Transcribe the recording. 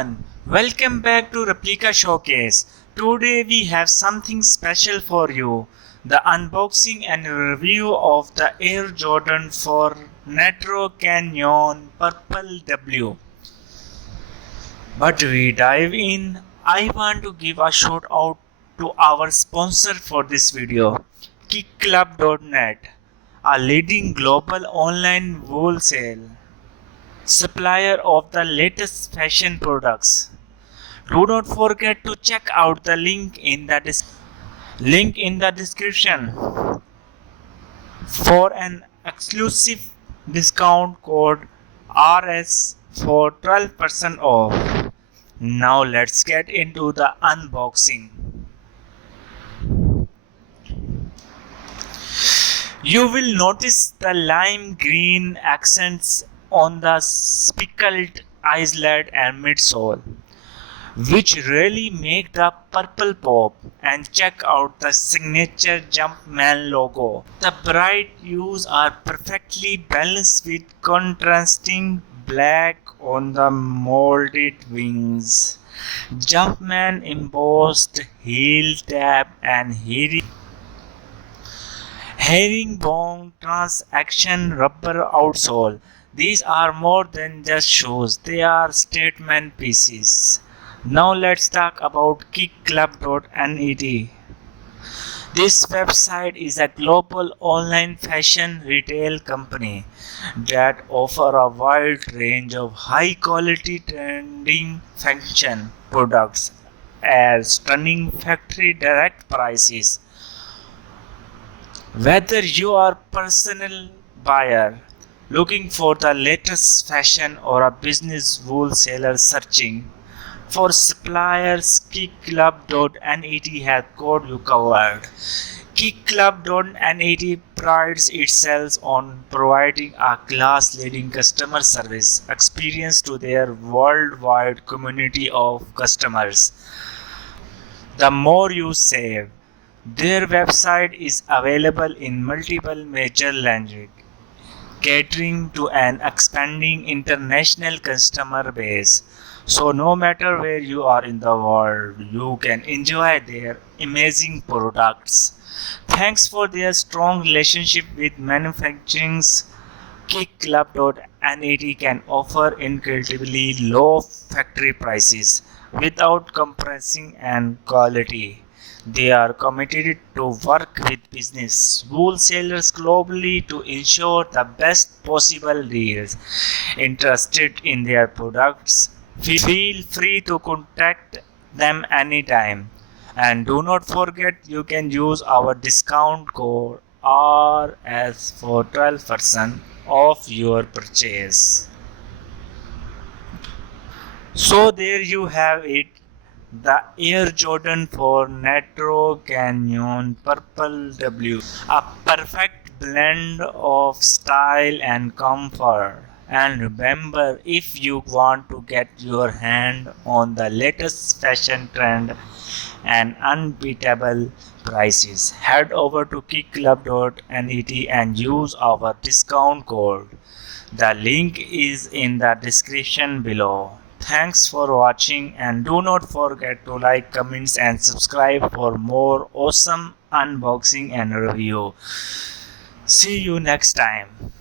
everyone, welcome back to Replica Showcase. Today we have something special for you, the unboxing and review of the Air Jordan 4 Nitro Canyon Purple W. But we dive in, I want to give a shout out to our sponsor for this video, kickclub.net, a leading global online wholesale supplier of the latest fashion products. Do not forget to check out the link in the description for an exclusive discount code RS for 12% off. Now let's get into the unboxing. You will notice the lime green accents on the speckled islet and midsole, which really make the purple pop. And check out the signature Jumpman logo. The bright hues are perfectly balanced with contrasting black on the molded wings. Jumpman embossed heel tab and herringbone trans-action rubber outsole. These are more than just shoes, they are statement pieces. Now let's talk about kickclub.net. This website is a global online fashion retail company that offers a wide range of high quality trending fashion products at stunning factory direct prices. Whether you are a personal buyer looking for the latest fashion or a business wholesaler searching for suppliers, kickclub.net has got you covered. Kickclub.net prides itself on providing a class-leading customer service experience to their worldwide community of customers. The more you save. Their website is available in multiple major languages, catering to an expanding international customer base. So no matter where you are in the world, you can enjoy their amazing products. Thanks for their strong relationship with manufacturing, kickclub.net can offer incredibly low factory prices without compromising on quality. They are committed to work with business wholesalers globally to ensure the best possible deals. Interested in their products? Feel free to contact them anytime. And do not forget you can use our discount code RS for 12% off your purchase. So there you have it. The Air Jordan 4 Nitro Canyon Purple W, a perfect blend of style and comfort. And remember, if you want to get your hand on the latest fashion trend and unbeatable prices, head over to kickclub.net and use our discount code. The link is in the description below. Thanks for watching and do not forget to like, comments and subscribe for more awesome unboxing and review. See you next time.